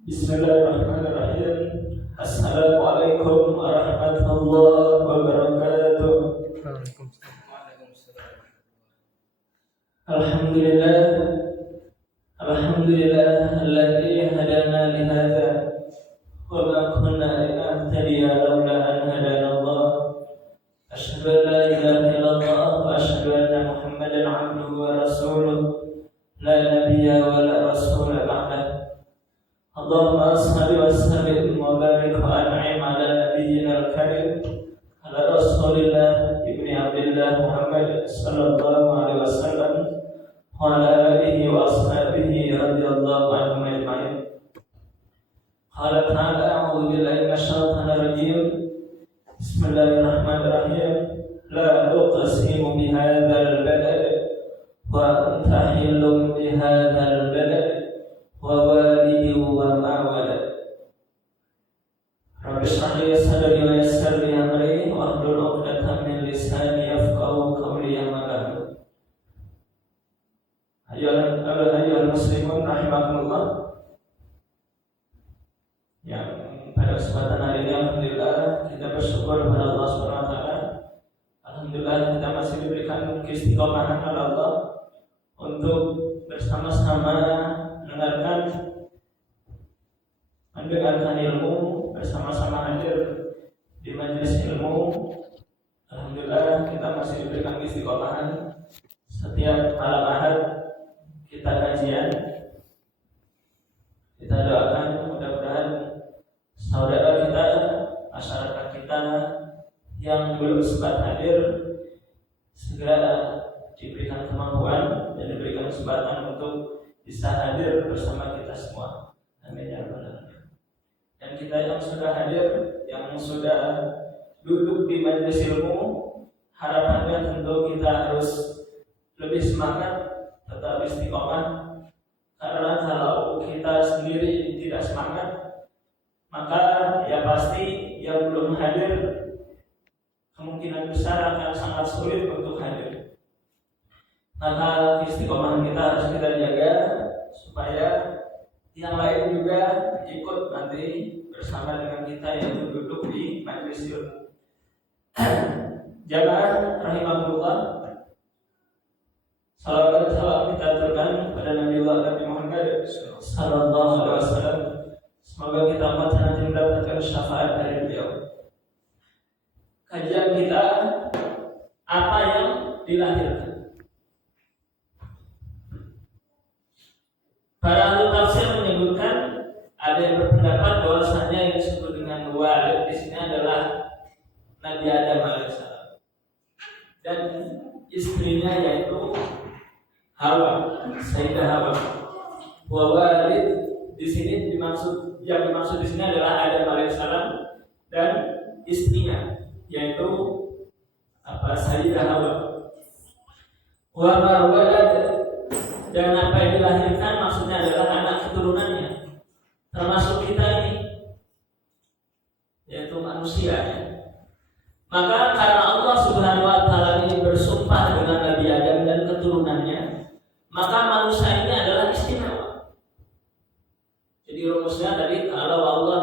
Bismillahirrahmanirrahim. Assalamualaikum warahmatullahi wabarakatuh. Alhamdulillah, alhamdulillah alladzi hadana li hadza wa ma kunna linahtadiya laula an hadana Allah. Asyhadu an la ilaha illallah wa asyhadu anna Muhammadan 'abduhu wa rasuluh. La nabiyya wa la rasula ba'dah. Allahumma salli wa sallim wa barik wa an'im ala nabiyyina al-karim ala Rasulillah ibni Abdillah Muhammad sallallahu alaihi wasallam wa ala alihi wa ashabihi radhiyallahu anhum ajma'in. Qala ta'ala a'udzu billahi minasy syaithanir rajim. Bismillahirrahmanirrahim. La uqsimu bihadzal balad wa anta hillum bihadzal balad wa walidi wa ma walad. Rabbi shrah li sadri wa yassir li amri wahlul 'uqdatam min lisani yafqahu qawli. Amma ba'du. Ayyuhal muslimun rahimakumullah. Yang pada kesempatan hari ini alhamdulillah kita bersyukur kepada Allah Subhanahu wa taala. Alhamdulillah kita masih diberikan keistiqomahan oleh Allah untuk bersama-sama mendengarkan ilmu, bersama-sama hadir di majelis ilmu. Alhamdulillah kita masih diberikan istiqomahan. Setiap malam Ahad kita kajian. Kita doakan mudah-mudahan saudara kita, masyarakat kita yang belum sempat hadir segera diberikan kemampuan dan diberikan kesempatan untuk bisa hadir bersama kita semua. Amin ya rabbal alamin. Dan kita yang sudah hadir, yang sudah duduk di majelis ilmu, harapannya tentu kita harus lebih semangat, tetap istiqomah. Karena kalau kita sendiri tidak semangat, maka ya pasti yang belum hadir kemungkinan besar akan sangat sulit untuk hadir. Maka istiqomah kita harus kita jaga supaya yang lain juga ikut nanti bersama dengan kita yang duduk di majelis ilmu. Jamaah rahimahullah, salawat dan salam kita aturkan kepada Nabi Muhammad sallallahu alaihi wasallam. Semoga kita amat nanti mendapatkan syafaat dari beliau. Kajian kita, apa yang dilahirkan. Para ahli tafsir menyebutkan, ada yang berpendapat bahwasanya yang disebut dengan walid di sini adalah Nabi Adam alaihissalam dan istrinya yaitu Hawa, Sayyidah Hawa. Walid di sini yang dimaksud di sini adalah Adam alaihissalam dan istrinya yaitu Sayyidah Hawa. Wa ma walad, dan apa yang dilahirkan maksudnya adalah anak keturunannya, termasuk kita ini, yaitu manusia. Maka karena Allah Subhanahu wa taala ini bersumpah dengan Nabi Adam dan keturunannya, maka manusia ini adalah istimewa. Jadi rumusnya tadi, kalau Allah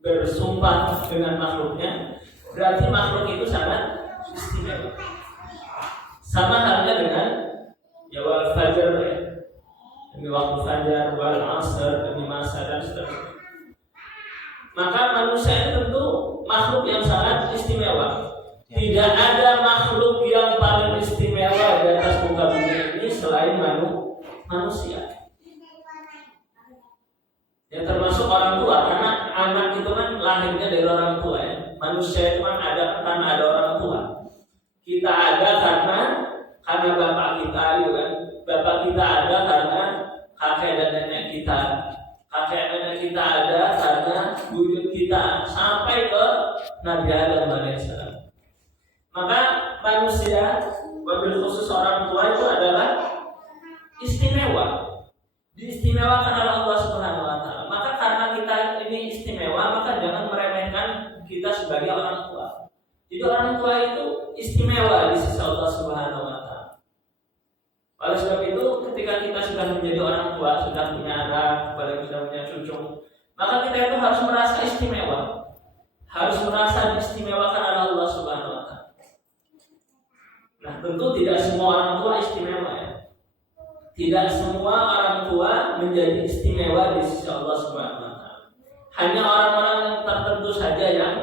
bersumpah dengan makhluknya, berarti makhluk itu sangat istimewa. Sama halnya dengan wal fajar, demi waktu fajar, wal asr, demi masa dan seterusnya. Maka manusia itu tentu makhluk yang sangat istimewa. Tidak ada makhluk yang paling istimewa di atas muka bumi ini selain manusia. Ya, termasuk orang tua, karena anak itu kan lahirnya dari orang tua ya. Manusia itu kan ada karena ada orang tua. Kita ada karena bapak kita, gitu kan. Bapak kita ada karena kakek dan nenek kita. Kakek nenek kita ada karena buyut kita, sampai ke Nabi Adam alaihissalam. Maka manusia, wabil khusus orang tua itu adalah istimewa. Diistimewakan oleh Allah Subhanahu wa taala. Maka karena kita ini istimewa, maka jangan meremehkan kita sebagai orang tua. Jadi orang tua itu istimewa di sisi Allah Subhanahu wa taala. Oleh sebab itu ketika kita sudah menjadi orang tua, sudah punya anak, apalagi sudah punya cucu, maka kita itu harus merasa istimewa, harus merasa diistimewakan oleh Allah Subhanahu wa Ta'ala. Nah, tentu tidak semua orang tua istimewa ya. Tidak semua orang tua menjadi istimewa di sisi Allah Subhanahu wa Ta'ala. Hanya orang-orang yang tertentu saja yang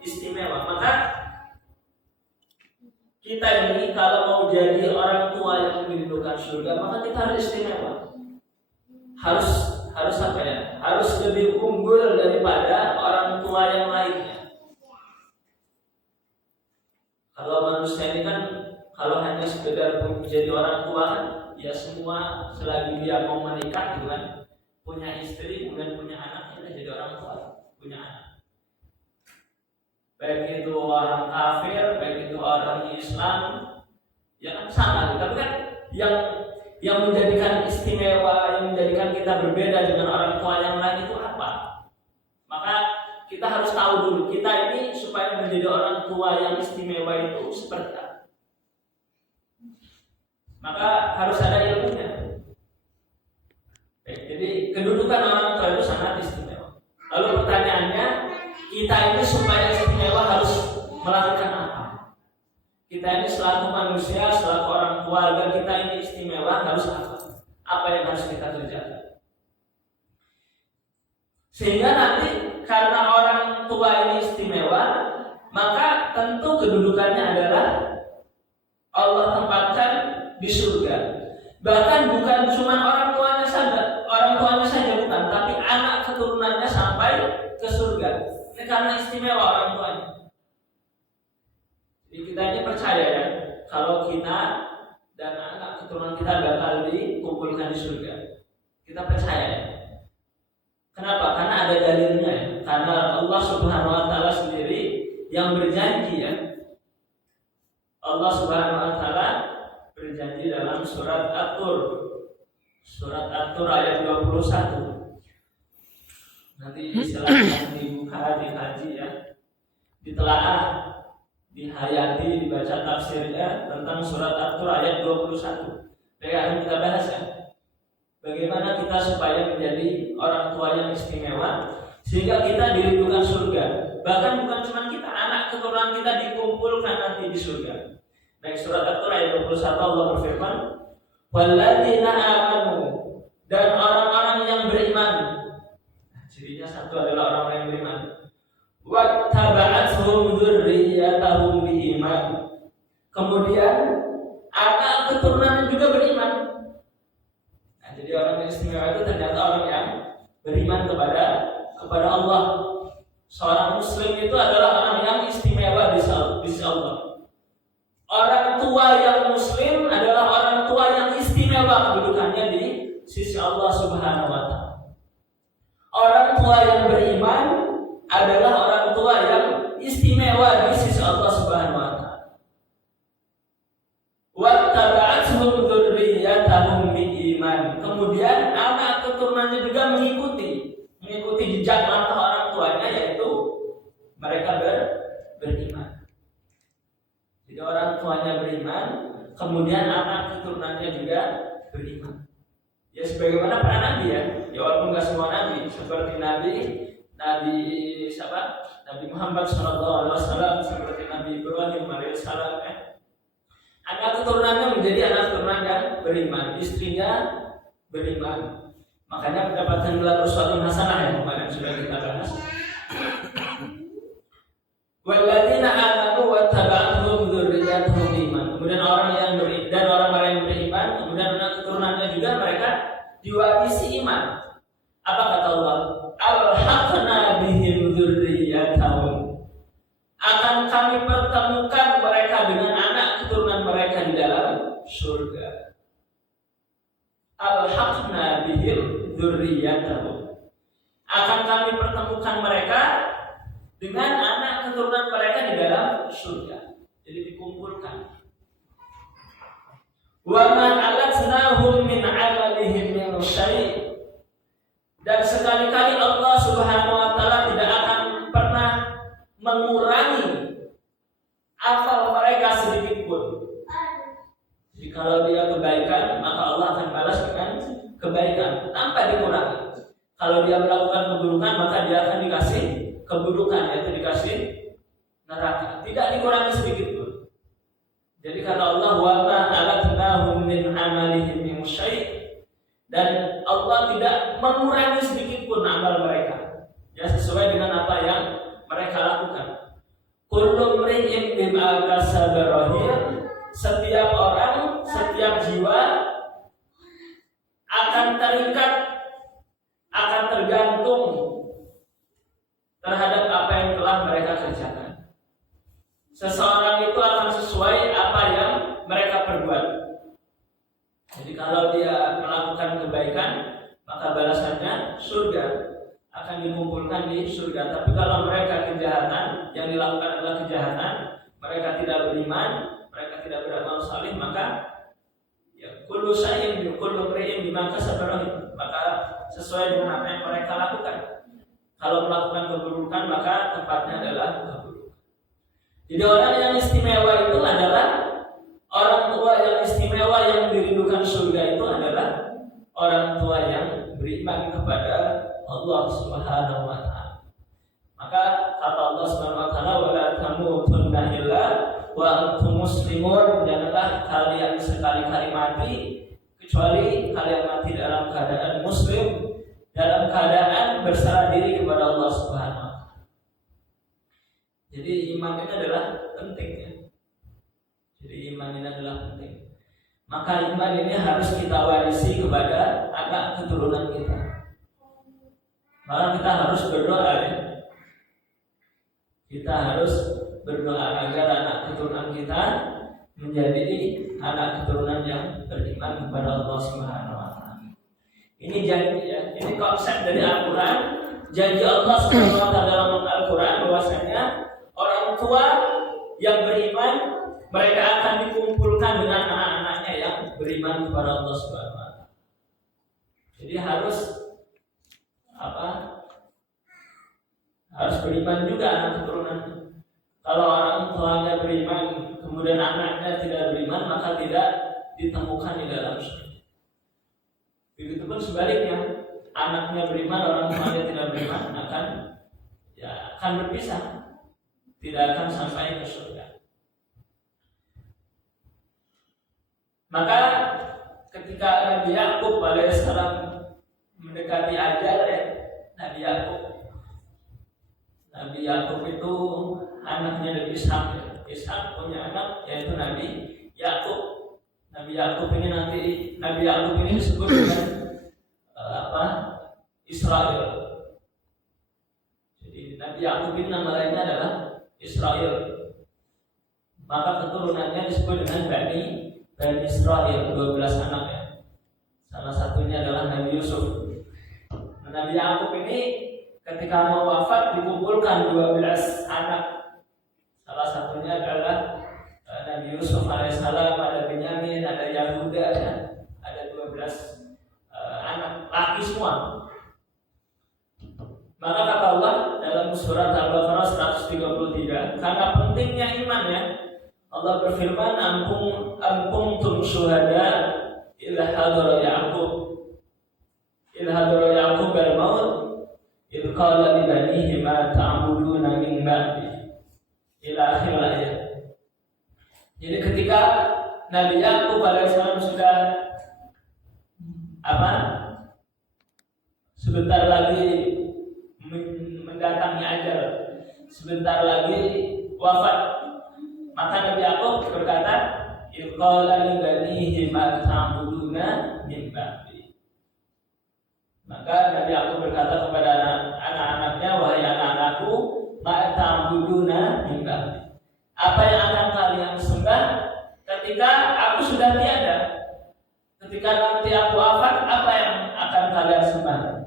istimewa. Maka kita ini kalau mau jadi orang tua yang merindukan surga, maka kita harus istimewa. Harus apa ya? Harus lebih unggul daripada orang tua yang lainnya. Kalau manusia ini kan kalau hanya sekedar menjadi orang tua kan, ya semua selagi dia mau menikah gitu kan, punya istri, kemudian punya anak, ya jadi orang tua, punya anak. Baik itu orang kafir, baik itu orang Islam, ya kan sama. Tapi kan yang menjadikan istimewa, yang menjadikan kita berbeda dengan orang tua yang lain itu apa? Maka kita harus tahu dulu, kita ini supaya menjadi orang tua yang istimewa itu seperti apa. Maka harus ada ilmunya. Jadi kedudukan orang tua itu sangat istimewa. Lalu pertanyaannya, kita ini supaya istimewa harus melakukan apa? Kita ini selaku manusia, selaku orang tua, agar kita ini istimewa harus apa? Apa yang harus kita kerjakan? Sehingga nanti karena orang tua ini istimewa, maka tentu kedudukannya adalah Allah tempatkan di surga. Bahkan bukan cuma orang tuanya saja bukan, tapi anak keturunannya sampai ke surga. Ini karena istimewa orang tuanya. Jadi kita ini percaya ya, kalau kita dan anak keturunan kita bakal dikumpulkan di surga. Kita percaya ya. Kenapa? Karena ada dalilnya ya. Karena Allah Subhanahu wa Ta'ala sendiri yang berjanji ya. Allah Subhanahu wa Ta'ala berjanji dalam surat At-Tur. Surat At-Tur ayat 21. Nanti silahkan dibuka, dikaji ya. Ditelaah, dihayati, dibaca tafsirnya tentang surat At-Tur ayat 21. Jadi akan kita bahas ya. Bagaimana kita supaya menjadi orang tua yang istimewa sehingga kita dirindukan surga. Bahkan bukan cuma kita, anak keturunan kita dikumpulkan nanti di surga. Baik, surat At-Tur ayat 21 Allah berfirman, "Walladzina amanu," dan orang-orang yang beriman. Cirinya satu adalah orang-orang yang beriman. "Wattaba'athum dzurriyyatahum biiman." Kemudian anak keturunan juga beriman. Nah, jadi orang yang istimewa itu ternyata orang yang beriman kepada Allah. Seorang muslim itu adalah orang yang istimewa di sisi Allah. Orang tua yang muslim adalah orang tua yang istimewa kedudukannya di sisi Allah Subhanahu wa Ta'ala. Orang tua yang beriman adalah orang tua yang istimewa di sisi Allah Subhanahu wa Ta'ala. Wattaba'athum dzurriyyatahum biiman. Kemudian anak keturunannya juga mengikuti jejak langkah orang tuanya, yaitu mereka beriman. Jadi orang tuanya beriman, kemudian anak keturunannya juga beriman. Ya sebagaimana para nabi ya, walaupun nggak semua nabi, seperti Nabi siapa? Nabi Muhammad SAW, seperti Nabi Ibrahim alaihissalam ya. Anak keturunannya menjadi anak keturunan yang beriman, istrinya beriman. Makanya mendapatkan gelar uswatun hasanah yang kemarin sudah kita bahas. Walladzina amanu wattaba'athum dzurriyyatahum biiman. Kemudian orang-orang yang beriman, kemudian anak keturunannya juga mereka diwarisi iman. Apa kata Allah? Alhaqna bihim dzurriyyatahum. Akan kami pertemukan mereka dengan anak keturunan mereka di dalam surga. Alhaqna bihim dzurriyyatahum. Akan kami pertemukan mereka dengan anak keturunan mereka di dalam surga. Jadi dikumpulkan. Wa ma alatnahum min 'amalihim min syai'. Dan sekali-kali Allah Subhanahu wa Ta'ala tidak akan pernah mengurangi amal mereka sedikit pun. Jadi kalau dia kebaikan, maka Allah akan balas dengan Kenapa dikurangi? Kalau dia melakukan keburukan maka dia akan dikasih keburukan, yaitu dikasih neraka. Tidak dikurangi sedikit pun. Jadi kata Allah, wa ma alatnahum min amalihim min syai', dan Allah tidak mengurangi sedikit pun amal mereka. Ya, sesuai dengan apa yang mereka lakukan. Kullu mri'in bima kasaba rahin. Setiap orang, setiap jiwa akan terikat, akan tergantung terhadap apa yang telah mereka kerjakan. Seseorang itu akan sesuai apa yang mereka perbuat. Jadi kalau dia melakukan kebaikan, maka balasannya surga, akan dikumpulkan di surga. Tapi kalau mereka kejahatan, yang dilakukan adalah kejahatan, mereka tidak beriman, mereka tidak beramal saleh, maka ya kullu syai'in kullu mri'in bima kasaba, maka sesuai dengan apa yang mereka lakukan. Kalau melakukan keburukan maka tempatnya adalah keburukan. Jadi orang yang istimewa itu adalah orang tua yang istimewa, yang dirindukan surga itu adalah orang tua yang beriman kepada Allah Subhanahu wa taala. Maka kata Allah Subhanahu wa taala, wa la tamutunna illa wa antum muslimun, janganlah kalian sekali-kali mati kecuali kalian mati dalam keadaan muslim, dalam keadaan berserah diri kepada Allah Subhanahu wa taala. Jadi iman ini adalah penting ya. Jadi iman ini adalah penting. Maka iman ini harus kita warisi kepada anak keturunan kita. Maka kita harus berdoa ya. Kita harus berdoa agar anak keturunan kita menjadi anak keturunan yang beriman kepada Allah Subhanahu wa taala. Ini janji ya, ini konsep dari Al-Qur'an. Janji Allah Subhanahu wa taala dalam Al-Qur'an bahwasanya orang tua yang beriman mereka akan dikumpulkan dengan anak-anaknya yang beriman kepada Allah Subhanahu wa taala. Jadi harus harus beriman juga anak keturunan. Kalau orang tuanya beriman kemudian anaknya tidak beriman, maka tidak ditemukan di dalam surga. Begitupun sebaliknya, anaknya beriman, orang tuanya tidak beriman, akan berpisah, tidak akan sampai ke surga. Maka ketika Nabi Yakub alaihissalam mendekati ajal ya, Nabi Yakub itu anaknya dari Ishak ya. Ishak punya anak yaitu Nabi Yakub. Nabi Yakub ini disebut dengan Israel. Jadi Nabi Yakub ini nama lainnya adalah Israel. Maka keturunannya disebut dengan Bani Israel, 12 anak ya. Salah satunya adalah Nabi Yusuf. Nabi Yakub ini ketika mau wafat dikumpulkan 12 anak. Salah satunya adalah Nabi Yusuf alaihissalam, ada Benyamin, ada Yahuda ya. Ada 12 anak laki semua. Maka kata Allah dalam surat Al-Baqarah 133, karena pentingnya iman ya, Allah berfirman, Antum syuhada ila hadara Ya'qub al-maut idh qala li banihi ma ta'buduna min ba'di ila akhir ayat. Jadi ketika Nabi Yakub alaihissalam sudah sebentar lagi mendatangi ajal, sebentar lagi wafat, maka Nabi Yakub berkata, idh qala li banihi ma ta'buduna min ba'di. Maka Nabi Yakub berkata kepada anak-anaknya, wahai anak-anakku, ma ta'buduna min ba'di. Apa yang akan kalian sembah ketika aku sudah tiada? Ketika nanti aku wafat, apa yang akan kalian sembah?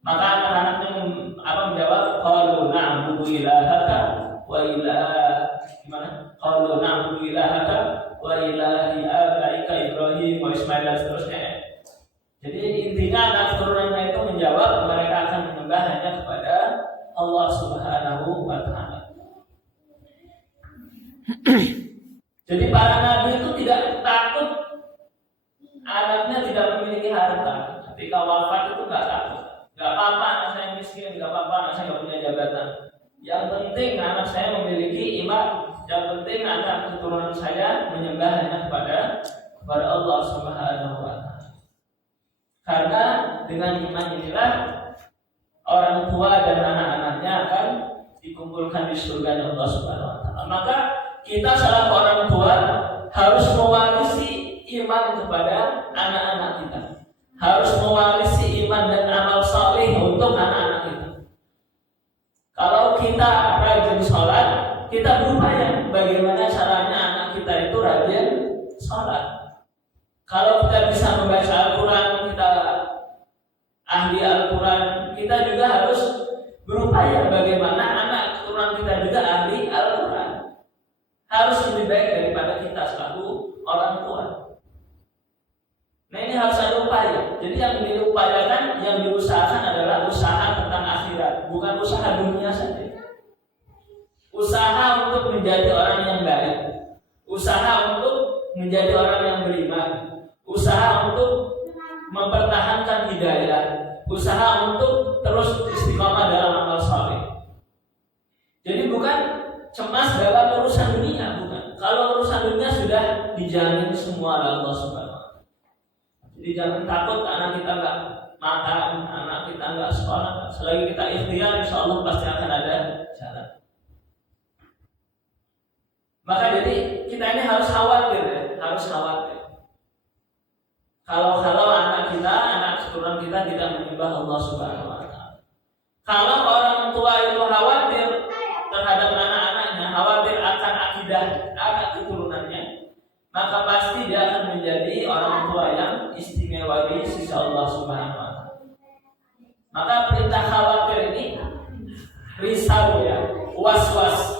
Maka anak-anaknya menjawab, qalu na'budu ilahaka wa qalu na'budu ilahaka wa ilahi abaika Ibrahim wa Ismail dan seterusnya. Jadi intinya anak keturunannya itu menjawab mereka akan menyembah hanya kepada Allah Subhanahu wa taala. Jadi para nabi itu tidak takut anaknya tidak memiliki harta. Ketika wafat miskin, nggak apa-apa, anak saya nggak punya jabatan. Yang penting anak saya memiliki iman. Yang penting anak keturunan saya menyembah hanya kepada Allah Subhanahu wa Ta'ala. Karena dengan iman inilah orang tua dan anak-anaknya akan dikumpulkan di surga Allah Subhanahu wa Ta'ala. Maka kita selaku orang tua harus mewarisi iman kepada anak-anak kita. Harus mewarisi iman dan amal saleh untuk anak-anak kita. Kalau kita rajin sholat, kita berupaya bagaimana caranya anak kita itu rajin sholat. Kalau kita bisa membaca Al-Quran, kita ahli Al-Quran, kita juga harus berupaya bagaimana anak keturunan kita juga ahli Al-Quran. Harus lebih baik daripada kita selaku orang tua. Nah, ini harus ada upaya. Jadi yang diupayakan, yang diusahakan adalah usaha tentang akhirat, bukan usaha dunia saja. Usaha untuk menjadi orang yang baik, usaha untuk menjadi orang yang beriman, usaha untuk mempertahankan hidayah, usaha untuk terus istiqomah dalam amal saleh. Jadi bukan cemas dalam urusan dunia, bukan. Kalau urusan dunia sudah dijamin semua oleh Allah Subhanahu. Jadi jangan takut anak kita nggak makan, anak kita nggak sekolah. Selagi kita ikhtiar, insya Allah pasti akan ada jalan. Maka jadi kita ini harus khawatir ya, harus khawatir. Kalau anak kita, anak keturunan kita tidak menyembah Allah Subhanahu wa Ta'ala. Kalau orang tua itu khawatir terhadap anak-anaknya, khawatir akan akidah anak keturunannya, maka pasti dia akan menjadi orang tua yang istimewa di sisi Allah Subhanahu wa Ta'ala. Maka perintah khawatir ini risau ya, was-was.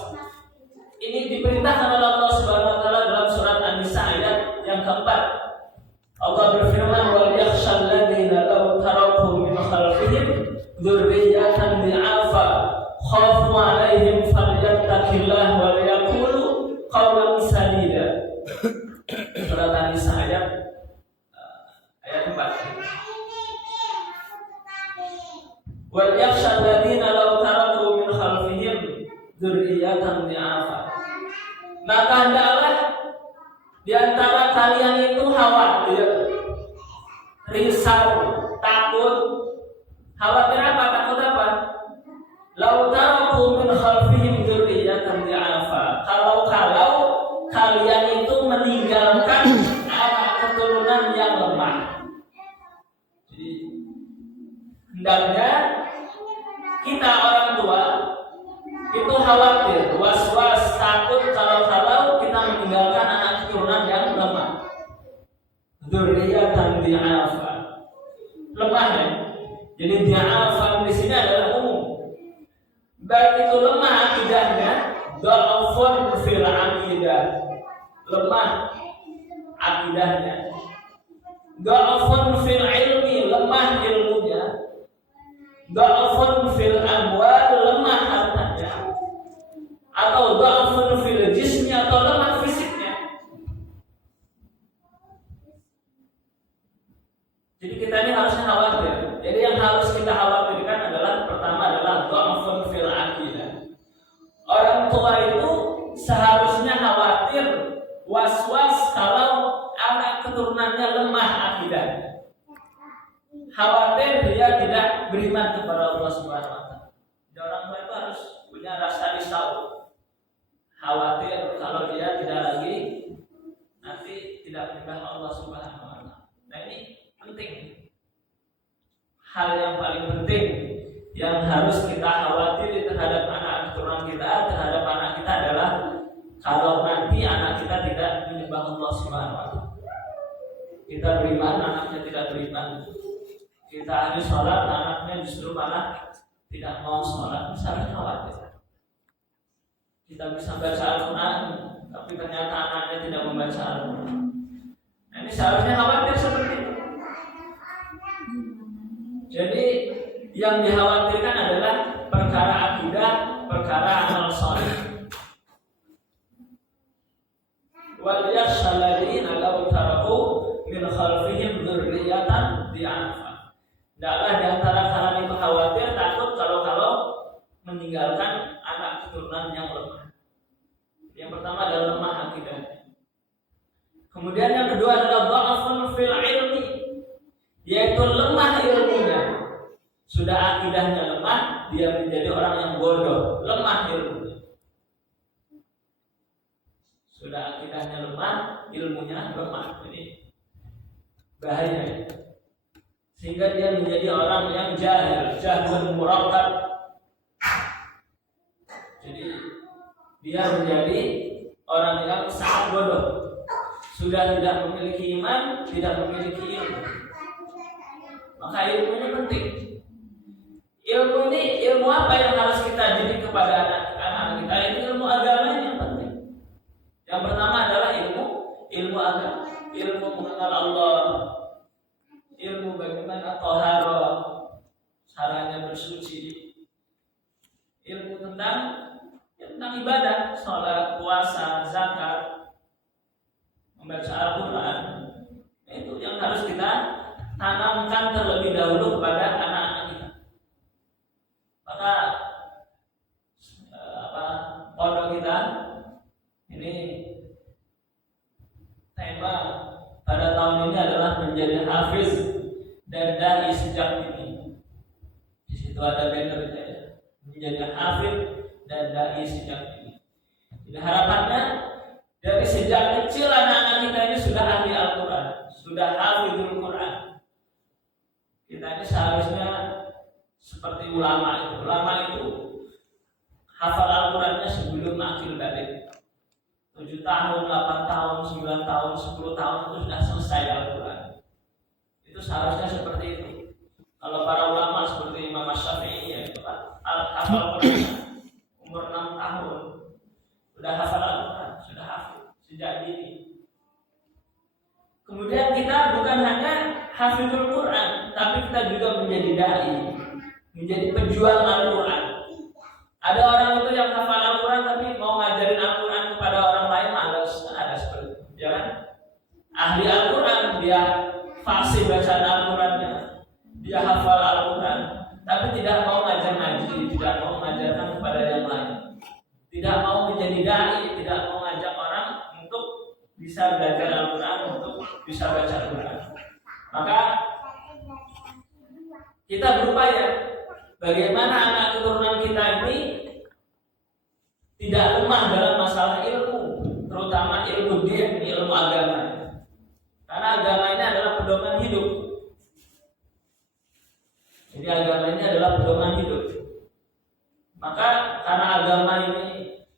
Ini diperintahkan oleh Allah Subhanahu wa Ta'ala dalam surat An-Nisa ayat yang keempat. Allah berfirman, "Wa yakhshal ladzina law taraku min khalfihim dzurriyyatan dhi'afa khafu 'alaihim falyattaqillaha wa yaqulu qawlan sadida." Surat An-Nisa ayat 4. Wa yakhshal ladzina law taraku min khalfihim dzurriyyatan dhi'afa. Maka hendaklah di antara kalian itu khawatir, risau, takut. Khawatir apa? Takut apa? Law taraku min khalfihim dzurriyyatan dhi'afa. Kalau kalian itu meninggalkan anak keturunan yang lemah. Jadi hendaknya kita orang tua itu khawatir, was-was, takut kalau kita meninggalkan anak keturunan yang lemah. Dzurriyyatan dhi'afa. Lemah ya. Jadi dhi'afa di sini adalah umum. Baik itu lemah akidahnya, dha'fun fil aqidah. Lemah akidahnya. Dha'fun fil ilmi, lemah ilmunya. Dha'fun fil amwal, lemah hartanya. Atau dha'fun fil jismi, atau lemah fisiknya. Jadi kita ini harusnya khawatir. Jadi yang harus kita khawatirkan adalah pertama adalah dha'fun fil aqidah. Orang tua itu seharusnya khawatir, was-was kalau anak keturunannya lemah akidahnya. Khawatir dia tidak beriman kepada Allah Subhanahu wa Ta'ala. Jadi orang tua itu harus punya rasa risau, khawatir kalau dia tidak lagi nanti tidak menyembah Allah Subhanahu wa Ta'ala. Nah, ini penting. Hal yang paling penting yang harus kita khawatir terhadap anak keturunan kita, terhadap anak kita adalah kalau nanti anak kita tidak menyembah Allah Subhanahu wa Ta'ala. Kita beriman, anaknya tidak beriman. Kita harus sholat, anaknya justru malah tidak mau sholat. Misalnya khawatir. Kita bisa baca Al-Quran, tapi ternyata anaknya tidak membaca Al-Quran. Nah, ini seharusnya khawatir seperti itu. Jadi yang dikhawatirkan adalah perkara akidah, perkara amal saleh. Wal yakhshal ladzina law taraku min khalfihim dzurriyyatan dhi'afa. Hendaklah di antara kalian itu khawatir, takut meninggalkan anak keturunan yang lemah. Yang pertama adalah lemah akidahnya. Kemudian yang kedua adalah dha'fun fil ilmi, yaitu lemah ilmunya. Sudah akidahnya lemah, dia menjadi orang yang bodoh, lemah ilmunya. Sudah akidahnya lemah, ilmunya lemah. Ini bahaya. Sehingga dia menjadi orang yang jahil murakkab. Jadi dia menjadi orang yang sangat bodoh. Sudah tidak memiliki iman, tidak memiliki ilmu. Maka ilmu ini penting. Ilmu ini, ilmu apa yang harus kita didik kepada anak-anak kita? Itu ilmu agama yang penting. Yang pertama adalah ilmu agama, ilmu mengenal Allah, ilmu bagaimana thaharah, caranya bersuci, ilmu tentang ibadah, sholat, puasa, zakat, membaca Al-Quran. Itu yang harus kita tanamkan terlebih dahulu kepada anak-anak kita. Maka pondok kita ini tema pada tahun ini adalah menjadi hafiz dan dai sejak dini. Di situ ada banner saya, menjadi hafiz dan dai sejak dini. Jadi harapannya dari sejak kecil anak-anak kita ini sudah ahli Al-Quran, sudah hafizul Quran. Kita ini seharusnya seperti ulama itu. Ulama itu hafal Al-Qurannya sebelum akil balik. 7 tahun, 8 tahun, 9 tahun, 10 tahun itu sudah selesai Al-Quran. Itu seharusnya seperti itu. Kalau para ulama seperti Imam Syafi'i ya, itu kan hafal Al-Quran umur 6 tahun sudah hafal Al-Quran, sudah hafal sejak dini. Kemudian kita bukan hanya hafizul Quran, tapi kita juga menjadi dai, menjadi pejuang Al-Quran. Ada orang itu yang hafal Al-Quran tapi mau ngajarin Al-Quran kepada orang lain malas, ada seperti itu, ya kan? Ahli Al-Quran, dia fasih bacaan Al-Qurannya, dia hafal Al-Quran, tapi tidak mau ngajar ngaji, tidak mau mengajarkan kepada yang lain, tidak mau menjadi dai, tidak mau ngajak orang untuk bisa belajar Al-Quran, untuk bisa baca Al-Quran. Maka kita berupaya bagaimana anak keturunan kita ini tidak lemah dalam masalah ilmu, terutama ilmu din, ilmu agama. Karena agama ini adalah pedoman hidup. Jadi agama ini adalah pedoman hidup. Maka karena agama ini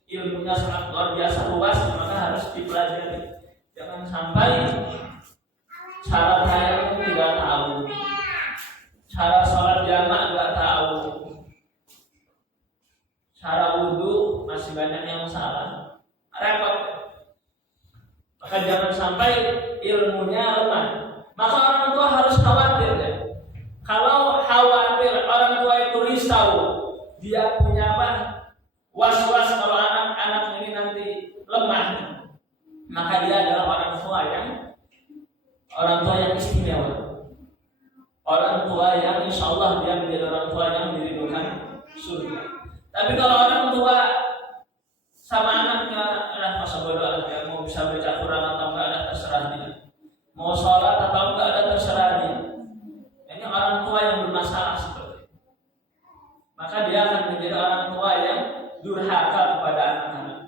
ilmunya sangat luar biasa luas, maka harus dipelajari. Jangan sampai cara tayamum tidak tahu, cara sholat jamaah tidak tahu, cara wudhu masih banyak yang salah, repot. Maka jangan sampai ilmunya lemah. Maka orang tua harus khawatir ya. Kalau khawatir orang tua itu risau, dia punya apa? Was-was kalau anak-anak ini nanti lemah, maka dia adalah orang tua yang istimewa. Orang tua yang insya Allah dia menjadi orang tua yang diridhokan surga. Tapi kalau orang tua sama anaknya, masa bodoh aja, mau bisa baca Quran atau enggak ada terserah dia, mau sholat atau enggak ada terserah dia. Ini orang tua yang bermasalah seperti itu. Maka dia akan menjadi orang tua yang durhaka kepada anak-anak.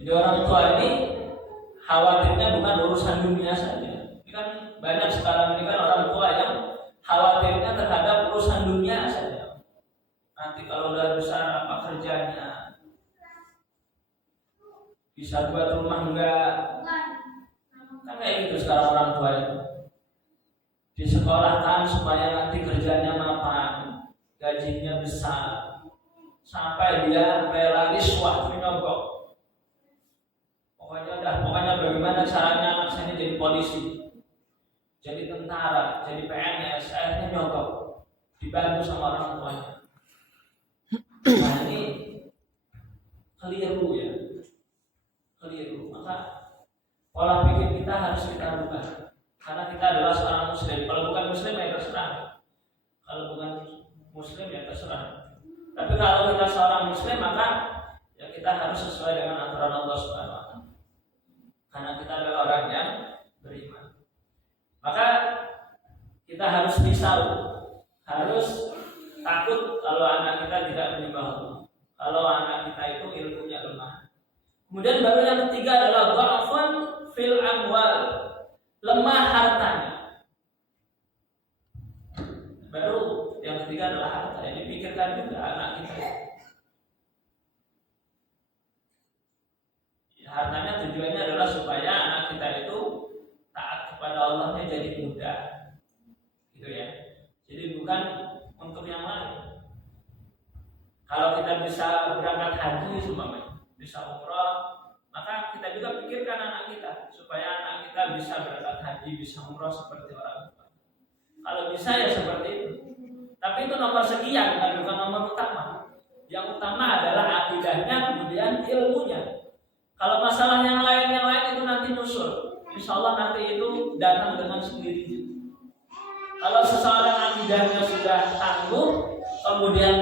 Jadi orang tua ini khawatirnya bukan urusan dunia saja. Ini kan banyak sekarang ini kan orang tua yang khawatirnya terhadap urusan dunia saja. Nanti kalau udah besar apa kerjanya, bisa buat rumah enggak? Kan kayak gitu sekarang orang tua itu. Disekolahkan supaya nanti kerjanya mapan, gajinya besar, sampai dia rela riswah menyogok. Pokoknya bagaimana caranya anak saya jadi polisi, jadi tentara, jadi PNS, akhirnya nyogok, dibantu sama orang tuanya. Nah ini keliru ya, keliru. Maka pola pikir kita harus kita rubah, karena kita adalah seorang muslim. Kalau bukan muslim ya terserah. Kalau bukan muslim ya terserah. Tapi kalau kita seorang muslim maka ya kita harus sesuai dengan aturan Allah Subhanahu wa taala. Karena kita adalah orang yang beriman. Maka kita harus risau, harus takut kalau anak kita tidak menyembah Allah. Kalau anak kita itu ilmunya lemah. Kemudian baru yang ketiga adalah dha'fun fil amwal, lemah hartanya. Baru yang ketiga adalah harta. Ini pikirkan juga anak kita. Ya, hartanya tujuannya adalah supaya anak kita itu taat kepada Allahnya jadi mudah, gitu ya. Jadi bukan untuk yang lain. Kalau kita bisa berangkat haji umpamanya, bisa umroh, maka kita juga pikirkan anak kita supaya anak kita bisa berangkat haji, bisa umroh seperti orang tua. Kalau bisa ya seperti itu. Tapi itu nomor sekian, bukan nomor utama. Yang utama adalah akidahnya, kemudian ilmunya. Kalau masalah yang lain itu nanti nyusul. Insya Allah nanti itu datang dengan sendirinya. Kalau seseorang akidahnya sudah tangguh, kemudian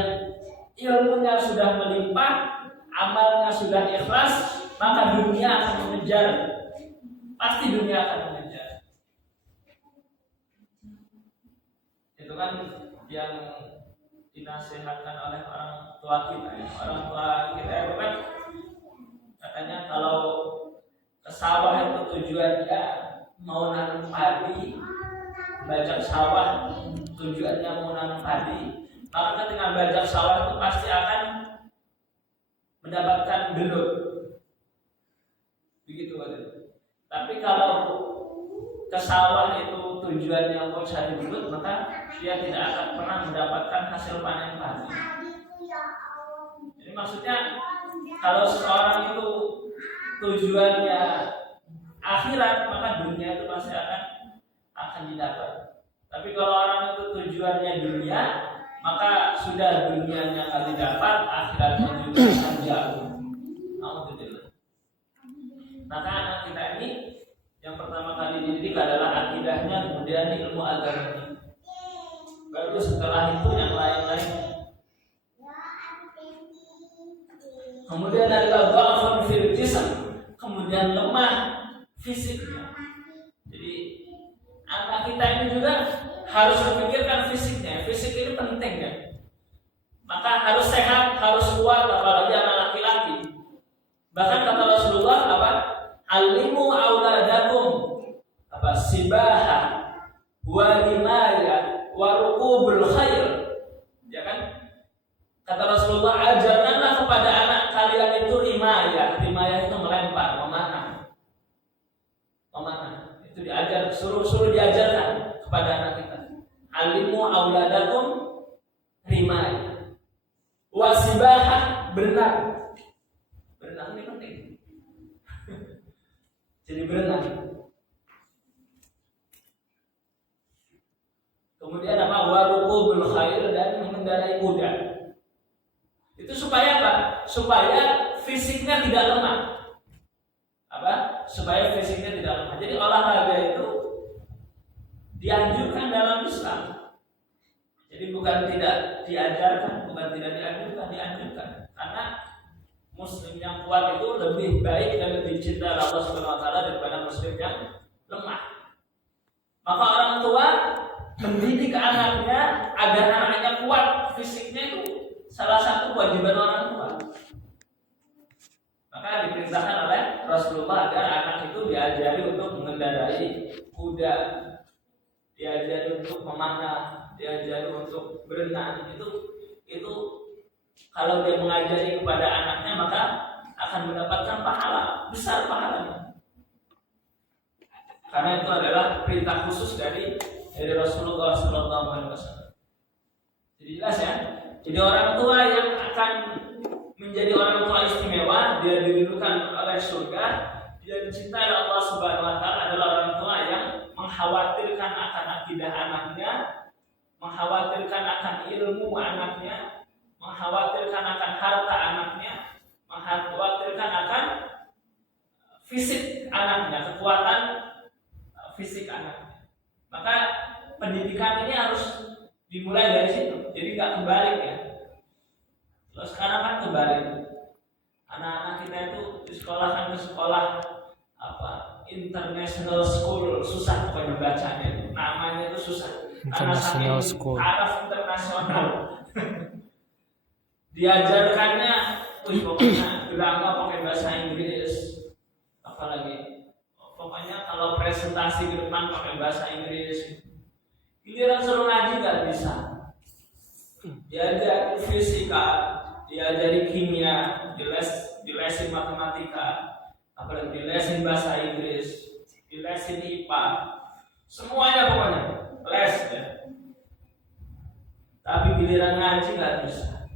ilmunya sudah melimpah, amalnya sudah ikhlas, maka dunia akan mengejar. Pasti dunia akan mengejar. Itu kan yang dinasihatkan oleh orang tua kita ya. Orang tua kita itu kan katanya kalau ke sawah itu tujuannya mau nanam padi, bajak sawah tujuannya mau nanam padi, maka ketika bajak sawah itu pasti akan mendapatkan belut. Begitu kan? Tapi kalau ke sawah itu tujuannya untuk cari belut, maka dia tidak akan pernah mendapatkan hasil panen padi. Jadi maksudnya kalau seorang itu tujuannya akhirat, maka dunia itu pasti akan didapat. Tapi kalau orang itu tujuannya dunia, maka sudah dunianya akan didapat, akhiratnya juga akan jauh. Alhamdulillah. Maka anak kita ini yang pertama kali dididik adalah akidahnya, kemudian ilmu agamanya. Baru setelah itu yang lain-lain. Kemudian adalah dha'fun fil jism, kemudian lemah fisiknya. Jadi anak kita ini juga harus memikirkan fisiknya. Fisik ini penting ya. Maka harus sehat, harus kuat, apalagi anak laki-laki. Bahkan kata Rasulullah apa? Alimu auladakum sibaha wa rimaya wa rukubul khair. Ya kan? Kata Rasulullah, ajarkanlah kepada anak kalian itu rimaya. Rimaya itu melempar, memanah. Itu diajar, suruh diajarkan kepada anak kita. Alimu auladakum rimaya wasibaha, berenang ini penting. Jadi berenang. Kemudian apa? Warukubul khair, dan mengendarai kuda. Itu supaya apa? Supaya fisiknya tidak lemah. Supaya fisiknya tidak lemah. Jadi olahraga itu dianjurkan dalam Islam. Jadi bukan tidak diajarkan, bukan tidak dianjurkan. Karena Muslim yang kuat itu lebih baik dan lebih cinta Allah Subhanahu wa taala daripada muslim yang lemah. Maka orang tua mendidik anaknya agar anaknya kuat fisiknya itu salah satu kewajiban orang tua. Maka diperintahkan oleh Rasulullah agar anak itu diajari untuk mengendarai kuda, diajari untuk memanah, diajari untuk berenang. Itu kalau dia mengajari kepada anaknya, maka akan mendapatkan pahala, besar pahalanya. Karena itu adalah perintah khusus dari Rasulullah SAW. Jadi jelas ya. Jadi orang tua yang akan menjadi orang tua istimewa, dia dirindukan oleh surga, dia dicintai oleh Allah Subhanahu wa taala, adalah orang tua yang mengkhawatirkan akan akidah anaknya, mengkhawatirkan akan ilmu anaknya, mengkhawatirkan akan harta anaknya, mengkhawatirkan akan fisik anaknya, kekuatan fisik anaknya. Maka pendidikan ini harus dimulai dari situ. Jadi nggak kebalik ya. Kalau sekarang kan kebalik. Anak-anak kita itu di sekolah kan ke sekolah international school, susah pokoknya bacanya. Namanya itu susah. International school. Araf internasional. Diajarkannya, pokoknya drama pakai bahasa Inggris. Apalagi, pokoknya kalau presentasi ke depan pakai bahasa Inggris. Giliran suruh ngaji nggak bisa. Diajari fisika, diajari kimia, dilesin matematika, apalagi dilesin bahasa Inggris, dilesin IPA, semuanya pokoknya les ya. Tapi giliran ngaji nggak bisa,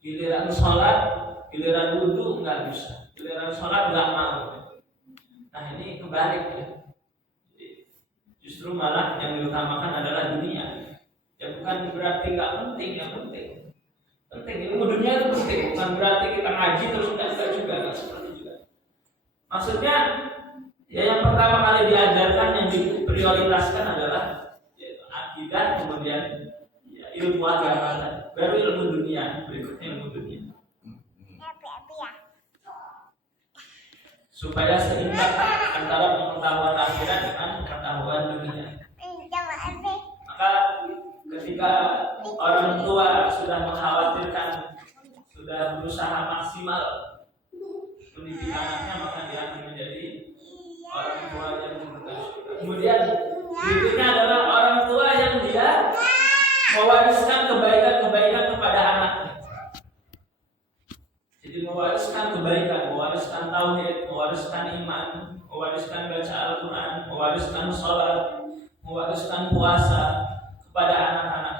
giliran sholat, giliran wudhu nggak bisa, giliran sholat nggak mau. Nah ini kebalik ya. Justru malah yang diutamakan adalah dunia. Ya bukan berarti nggak penting, yang penting. Penting, ilmu dunia itu penting. Bukan berarti kita ngaji terus enggak juga, nggak seperti juga. Maksudnya, ya yang pertama kali diajarkan yang diprioritaskan adalah akidah, kemudian ya, ilmu agama, baru ilmu dunia, berikutnya ilmu dunia. Supaya seimbang antara pengetahuan akhirat dengan pengetahuan dunia. Maka ketika orang tua sudah mengkhawatirkan, sudah berusaha maksimal mendidik anaknya, maka dia akan menjadi orang tua yang bersyukur. Kemudian berikutnya adalah orang tua yang dia mewariskan kebaikan-kebaikan kepada anaknya. Jadi mewariskan kebaikan, mewariskan tauhid, mewariskan iman, mewariskan baca Al-Quran, mewariskan sholat, mewariskan puasa kepada anak-anak.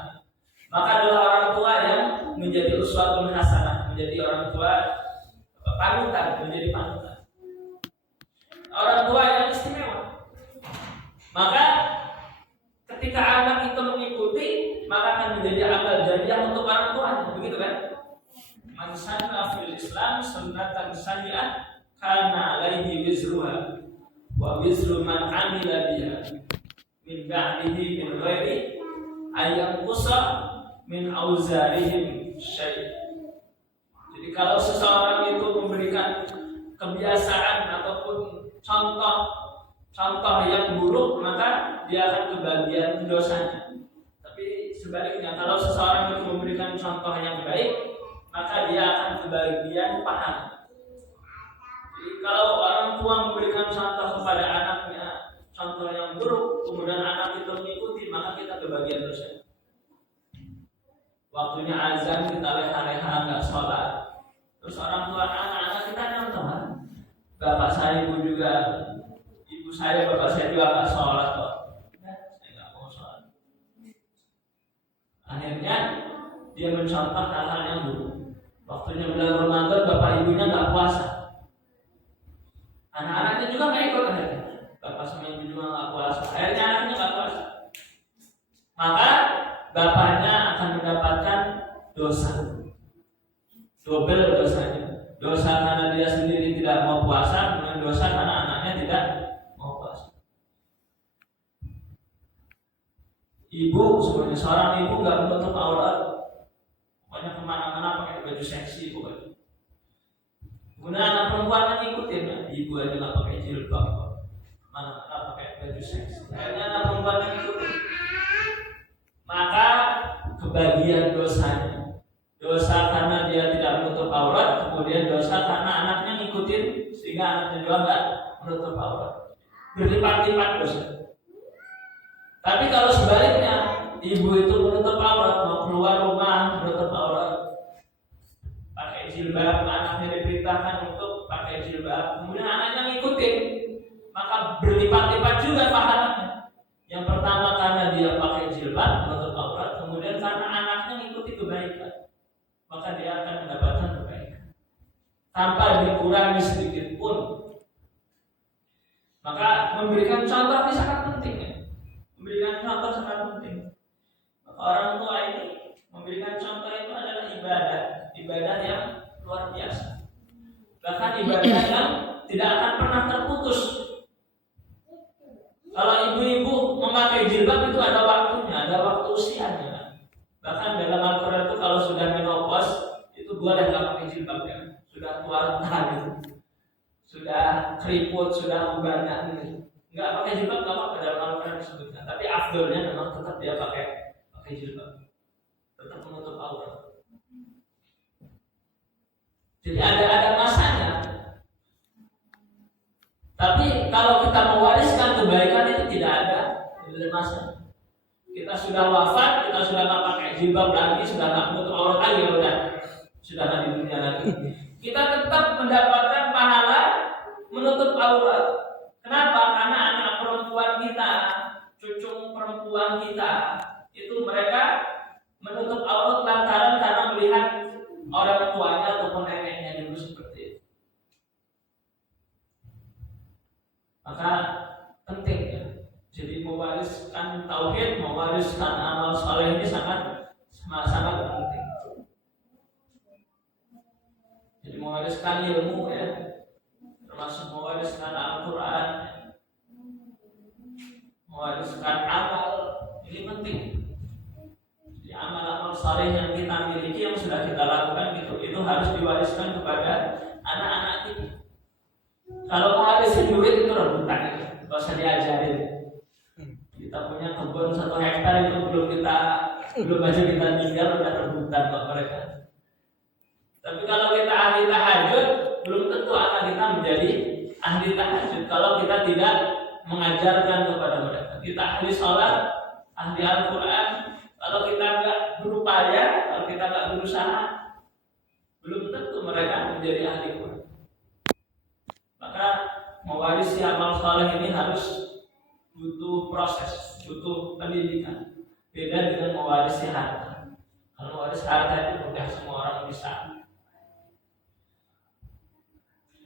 Maka adalah orang tua yang menjadi uswatun hasanah, menjadi orang tua panutan, menjadi panutan. Orang tua yang istimewa. Maka ketika anak itu mengikuti, maka akan menjadi amal jariah untuk orang tuanya, begitu kan? Man sanna fil Islam sunnatan sayyi'ah kana alaihi wizruha wa wizru man amila biha min ba'dihi min ghairi ayam kusa min auzarihim syai'. Jadi kalau seseorang itu memberikan kebiasaan ataupun contoh yang buruk, maka dia akan kebagian dosanya. Tapi sebaliknya, kalau seseorang itu memberikan contoh yang baik, maka dia akan kebagian pahala. Jadi kalau orang tua memberikan contoh kepada anaknya, contoh yang buruk, kemudian anak itu mengikuti, maka kita kebagian dosa. Waktunya azan kita leha-leha nggak sholat, terus orang tua anak-anak kita nonton, bapak saya, ibu juga, ibu saya, bapak saya juga nggak sholat kok, saya nggak mau sholat. Akhirnya dia mencontoh hal-hal yang buruk. Waktunya bulan Ramadan, bapak ibunya nggak puasa, anak-anaknya juga nggak ikut akhirnya. Bapak sama ibu juga nggak puasa, akhirnya anaknya nggak puasa. Maka bapaknya akan mendapatkan dosa, double dosanya. Dosa karena dia sendiri tidak mau puasa, kemudian dosa karena anaknya tidak mau puasa. Ibu sebenarnya, seorang ibu nggak menutup aurat, pokoknya kemana-mana pakai baju seksi pokoknya. Kemudian anak perempuan kan ikutin, nah, ibu aja nggak pakai jilbab, mana-mana pakai baju seksi. Akhirnya anak perempuan kan ikutin. Maka kebagian dosanya, dosa karena dia tidak menutup aurat, kemudian dosa karena anaknya ngikutin sehingga anaknya juga nggak menutup aurat, berlipat-lipat dosa. Tapi kalau sebaliknya, ibu itu menutup aurat, mau keluar rumah menutup aurat, pakai jilbab, anaknya diperintahkan untuk pakai jilbab, kemudian anaknya ngikutin, maka berlipat-lipat juga pahalanya. Yang pertama karena dia pakai jilbab, menutup aurat, kemudian karena anaknya mengikuti kebaikan, maka dia akan mendapatkan kebaikan tanpa dikurangi sedikit pun. Maka memberikan contoh ini sangat penting ya. Memberikan contoh sangat penting. Maka orang tua ini memberikan contoh itu adalah ibadah yang luar biasa. Bahkan ibadah yang tidak akan pernah terputus. Kalau ibu-ibu memakai jilbab itu ada waktunya, ada waktu usianya. Bahkan dalam Al-Quran itu kalau sudah menopause itu boleh nggak pakai jilbab ya. Sudah tua renta gitu, sudah keriput, sudah ubanan gitu. Nggak pakai jilbab nggak apa-apa, dalam Al-Quran disebutkan. Tapi afdolnya memang tetap dia pakai jilbab, tetap menutup aurat. Jadi ada masanya. Tapi kalau kita mewariskan kebaikan itu tidak ada masa. Kita sudah wafat, kita sudah nggak pakai jilbab lagi, sudah nggak menutup aurat lagi, sudah nggak di dunia lagi. Kita tetap mendapatkan pahala menutup aurat. Kenapa? Karena anak perempuan kita, cucu perempuan kita, itu mereka menutup aurat lantaran karena melihat orang tuanya ataupun neneknya dulu seperti itu. Maka penting ya. Jadi mewariskan tauhid, mewariskan amal saleh ini sangat penting. Jadi mewariskan ilmu ya, termasuk mewariskan Al-Quran, mewariskan amal, ini penting. Jadi amal-amal saleh yang kita miliki, yang sudah kita lakukan itu harus diwariskan kepada anak-anak kita. Kalau mewarisin duit itu rebutan, nggak usah diajarin. Kita punya kebun 1 hektar itu belum aja kita tinggal udah rebutan kok mereka. Tapi kalau kita ahli tahajud, belum tentu anak kita menjadi ahli tahajud kalau kita tidak mengajarkan kepada mereka. Kita ahli sholat, ahli Al-Quran, kalau kita nggak berupaya, kalau kita nggak berusaha, belum tentu mereka menjadi ahli Quran. Maka mewarisi amal saleh ini harus butuh proses, butuh pendidikan. Beda dengan mewarisi harta. Kalau mewarisi harta itu mudah, semua orang bisa.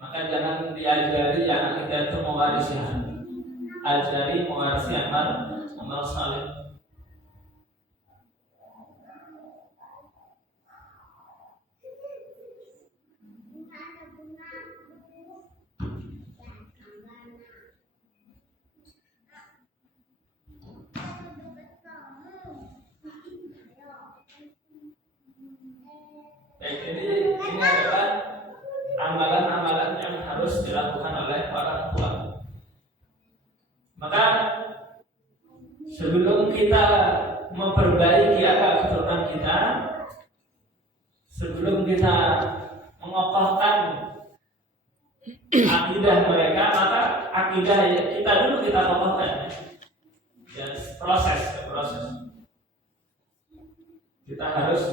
Maka jangan diajari anak kita itu mewarisi harta. Ajari mewarisi amal saleh. Jadi ini adalah amalan-amalan yang harus dilakukan oleh orang tua. Maka sebelum kita memperbaiki akal keturunan kita, sebelum kita mengokohkan akidah mereka, maka akidah kita dulu kita kokohkan. Ya, proses. Kita harus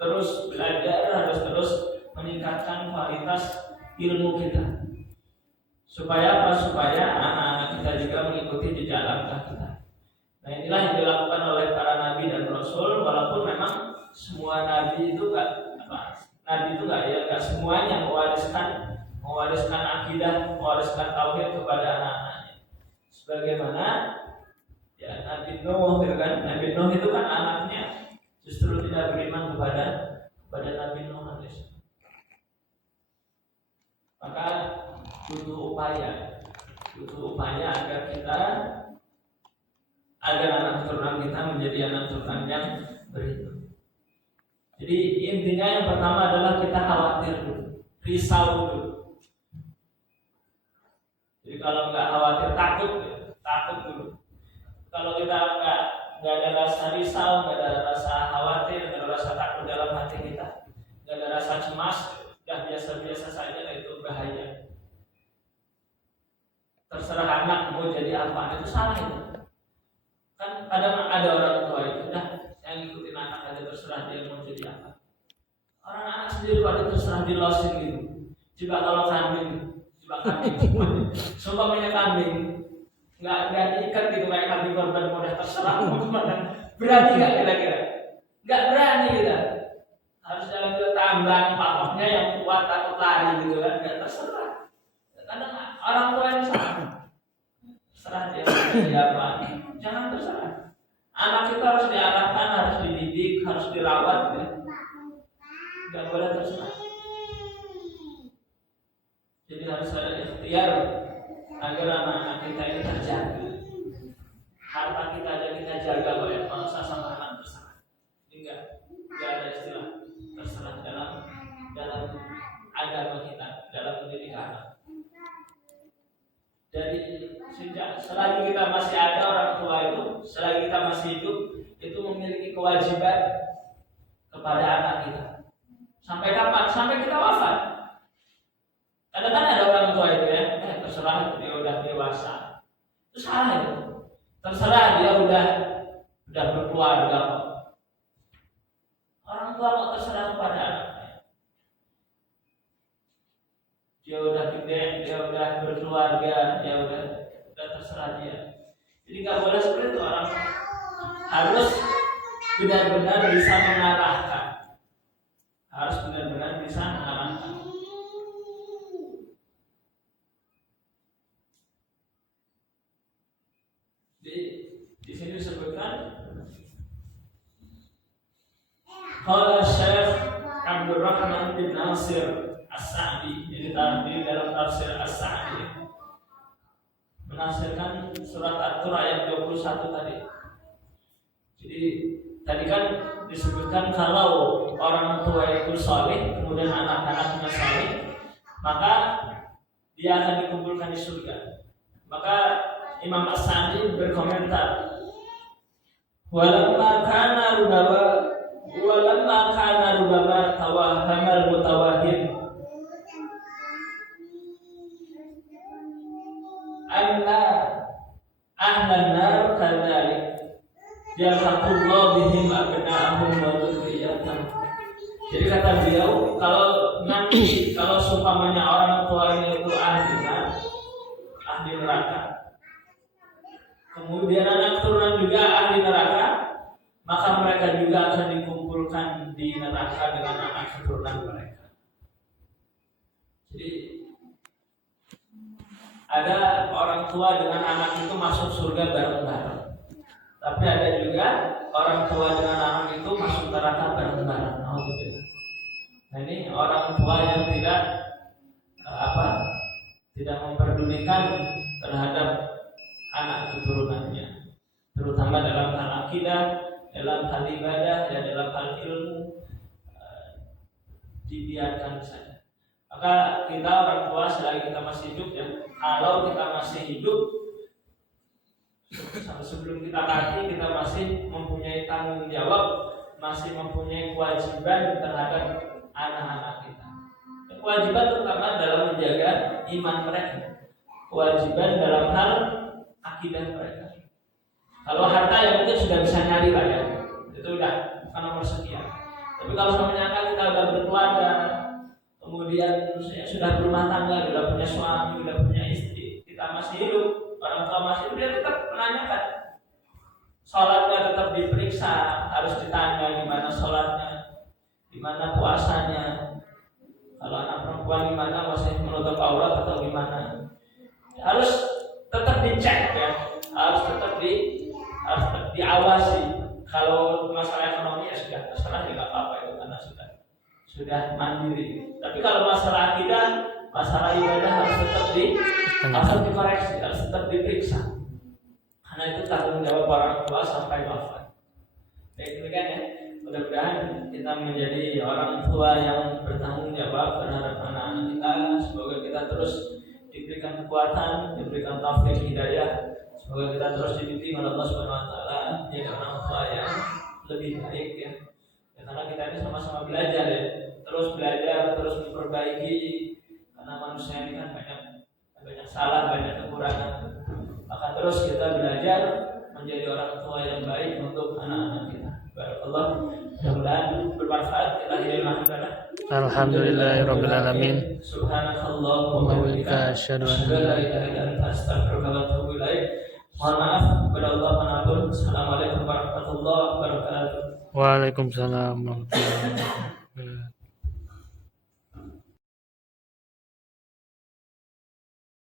terus belajar, harus terus meningkatkan kualitas ilmu kita. Supaya apa? Supaya anak-anak kita juga mengikuti jejak langkah kita. Nah, inilah yang dilakukan oleh para nabi dan rasul. Walaupun memang semua nabi itu nggak semuanya mewariskan akidah, mewariskan tauhid kepada anak-anaknya. Sebagaimana ya Nabi Nuh, kan? Nabi Nuh itu kan anaknya justru tidak beriman kepada Nabi Nuh alaihissalam. Maka butuh upaya agar anak keturunan kita menjadi anak keturunan yang beriman. Jadi intinya yang pertama adalah kita khawatir dulu, risau dulu. Jadi kalau nggak khawatir, takut dulu. Kalau kita nggak ada rasa risau, nggak ada rasa khawatir, nggak ada rasa takut dalam hati kita, nggak ada rasa cemas, udah biasa-biasa saja, itu bahaya. Terserah anak mau jadi apa, itu salah itu. Kan kadang ada orang tua itu udah yang ngikutin anak aja, terserah dia mau jadi apa. Orang anak sendiri pada terserah di losin gitu. Kalau kambing, sumpah kambing. Nggak diikat gitu kayak kambing korban mudah, terserah mau kemana. Berani nggak kira-kira? Nggak berani kita. Harus jalan ke tambang, pamornya yang kuat takut lari gitu kan, nggak terserah. Kadang orang tua yang salah. Terserah dia siapa. Jangan terserah. Anak kita harus diarahkan, harus dididik, harus dirawat gitu. Nggak boleh terserah. Jadi harus ada ikhtiar agar anak-anak kita ini terjaga. Harta kita aja kita jaga, boleh masa sama anak terserah. Enggak. selagi kita masih ada orang tua itu, selagi kita masih hidup, itu memiliki kewajiban kepada anak kita. Sampai kapan? Sampai kita wafat. Kadang-kadang ada orang tua itu ya, terserah dia udah dewasa, itu salah itu. Terserah dia udah berkeluarga. Orang tua kok terserah kepada anaknya. Dia udah gede, dia udah berkeluarga, dia udah terserah dia. Jadi nggak boleh seperti itu. Orang harus benar-benar bisa mengarahkan, harus benar-benar bisa mengarahkan. Di sini disebutkan Qala Syekh Abdul Rahman bin Nasir As-Sa'di, ini dalam tafsir As-Sa'di menafsirkan surat At-Tur ayat 21 tadi. Jadi tadi kan disebutkan kalau orang tua itu saleh, kemudian anak-anaknya saleh, maka dia akan dikumpulkan di surga. Maka Imam As-Sa'di berkomentar, walamma kana rubama tawahamal mutawahhim anna ahlan nar kadzalik yalhaqullahu bihim abna'ahum wa dzurriyyatahum. Jadi kata beliau, kalau seumpamanya orang tuanya itu ahli neraka, kemudian anak turunan juga ahli neraka, maka mereka juga akan dikumpulkan di neraka dengan anak keturunan mereka. Jadi ada orang tua dengan anak itu masuk surga bareng-bareng. Tapi ada juga orang tua dengan anak itu masuk neraka bareng-bareng. Alhamdulillah. Nah ini orang tua yang tidak memperdulikan terhadap anak keturunannya, terutama dalam hal akidah, dalam hal ibadah, dan dalam hal ilmu, dibiarkan saja. Maka kita orang tua selagi kita masih hidup ya, kalau kita masih hidup sebelum kita mati, kita masih mempunyai tanggung jawab, masih mempunyai kewajiban terhadap anak-anak kita. Kewajiban terutama dalam menjaga iman mereka, kewajiban dalam hal akidah mereka. Kalau harta ya mungkin sudah bisa nyari lah ya, itu udah bukan nomor sekian. Tapi kalau sampai kita udah berkeluarga, kemudian sudah berumah tangga, sudah punya suami, sudah punya istri, kita masih hidup, orang tua masih hidup, dia tetap menanyakan. Sholatnya tetap diperiksa, harus ditanya gimana sholatnya, gimana puasanya. Kalau anak perempuan gimana, masih menutup aurat atau gimana, harus tetap dicek ya, harus tetap diawasi. Kalau masalah ekonomi ya sudah terserah, tidak apa-apa itu karena sudah mandiri. Tapi kalau masalah akidah, masalah ibadah harus tetap dikoreksi, harus tetap diperiksa. Karena itu tanggung jawab orang tua sampai wafat. Baik, demikian ya. Mudah-mudahan kita menjadi orang tua yang bertanggung jawab terhadap anak-anak kita. Semoga kita terus diberikan kekuatan, diberikan taufik hidayah. Semoga kita terus dibimbing oleh Allah Subhanahu wa taala menjadi orang tua yang lebih baik ya. Karena kita ini sama-sama belajar ya. Terus belajar, terus memperbaiki. Karena manusia ini kan banyak salah, banyak kekurangan. Maka terus kita belajar menjadi orang tua yang baik untuk anak-anak kita. Barakallah. Mudah-mudahan bermanfaat. Kita akhiri alhamdulillah. Alhamdulillahirabbil alamin. Subhanakallahumma wa bihamdika asyhadu an la ilaha illa anta astaghfiruka wa atubu ilaik. Mohon maaf kepada Allah manapun. Assalamualaikum warahmatullahi wabarakatuh. Waalaikumsalam warahmatullahi wabarakatuh.